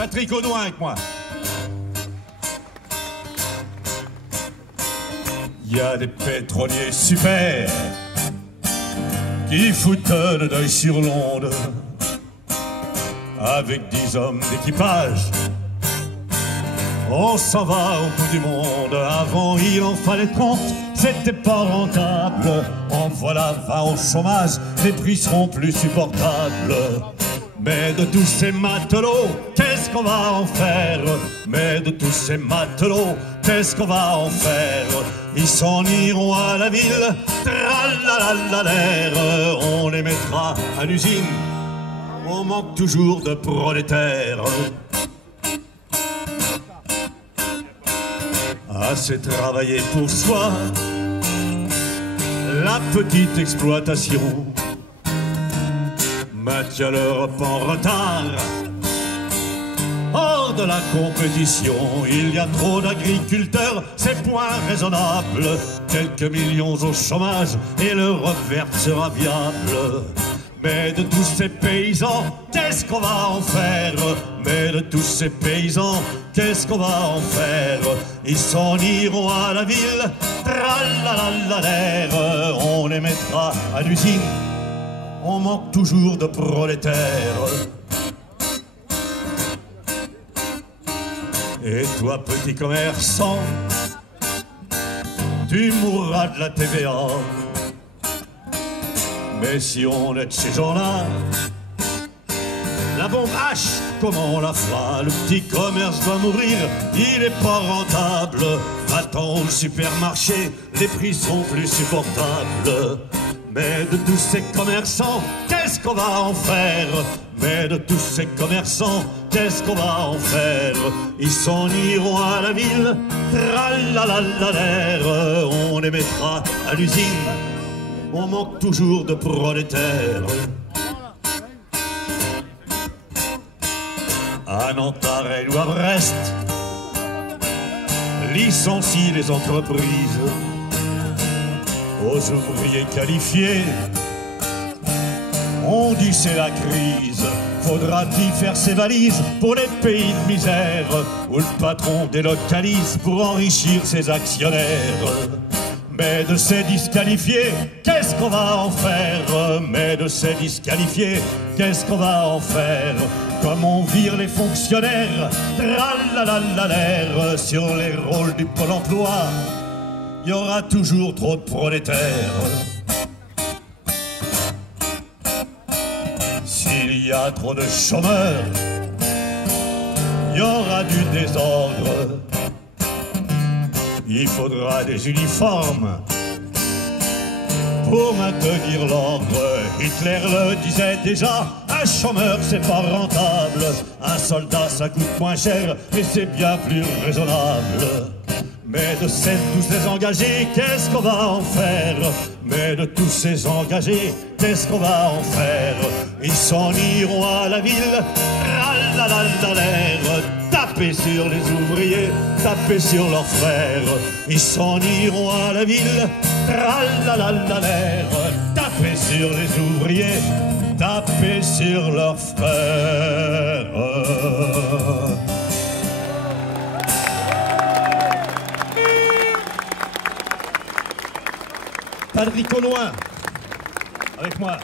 Patrick Audouin avec moi. Il y a des pétroliers super qui foutent le deuil sur l'onde avec 10 hommes d'équipage. On s'en va au bout du monde. Avant il en fallait 30, c'était pas rentable. En voilà 20 au chômage, les prix seront plus supportables. Mais de tous ces matelots, qu'est-ce qu'on va en faire? Mais de tous ces matelots, qu'est-ce qu'on va en faire? Ils s'en iront à la ville, tralalalalaire. On les mettra à l'usine, on manque toujours de prolétaires. Assez travailler pour soi, la petite exploitation maintient l'Europe en retard. Hors de la compétition, il y a trop d'agriculteurs, c'est point raisonnable. Quelques millions au chômage et l'Europe verte sera viable. Mais de tous ces paysans, qu'est-ce qu'on va en faire? Mais de tous ces paysans, qu'est-ce qu'on va en faire? Ils s'en iront à la ville, tralalalalaire. On les mettra à l'usine, on manque toujours de prolétaires. Et toi, petit commerçant, tu mourras de la TVA. Mais si on est de ces gens-là, la bombe H, comment on la fera? Le petit commerce doit mourir, il est pas rentable. Va-t'en au supermarché, les prix sont plus supportables. Mais de tous ces commerçants, qu'est-ce qu'on va en faire? Mais de tous ces commerçants, qu'est-ce qu'on va en faire? Ils s'en iront à la ville, tralalalalaire. On les mettra à l'usine, on manque toujours de prolétaires. À Nantes, à Rennes ou à Brest, licencie les entreprises. Aux ouvriers qualifiés, on dit c'est la crise. Faudra-t-il faire ses valises pour les pays de misère où le patron délocalise pour enrichir ses actionnaires? Mais de ces disqualifiés, qu'est-ce qu'on va en faire? Mais de ces disqualifiés, qu'est-ce qu'on va en faire? Comme on vire les fonctionnaires, tralalalalaire. Sur les rôles du Pôle emploi, il y aura toujours trop de prolétaires. S'il y a trop de chômeurs, il y aura du désordre. Il faudra des uniformes pour maintenir l'ordre. Hitler le disait déjà, un chômeur c'est pas rentable. Un soldat ça coûte moins cher et c'est bien plus raisonnable. Mais de tous ces engagés, qu'est-ce qu'on va en faire? Mais de tous ces engagés, qu'est-ce qu'on va en faire? Ils s'en iront à la ville, tralalalalaire. Taper sur les ouvriers, taper sur leurs frères. Ils s'en iront à la ville, tralalalalaire. Taper sur les ouvriers, taper sur leurs frères. Patrick Audouin avec moi.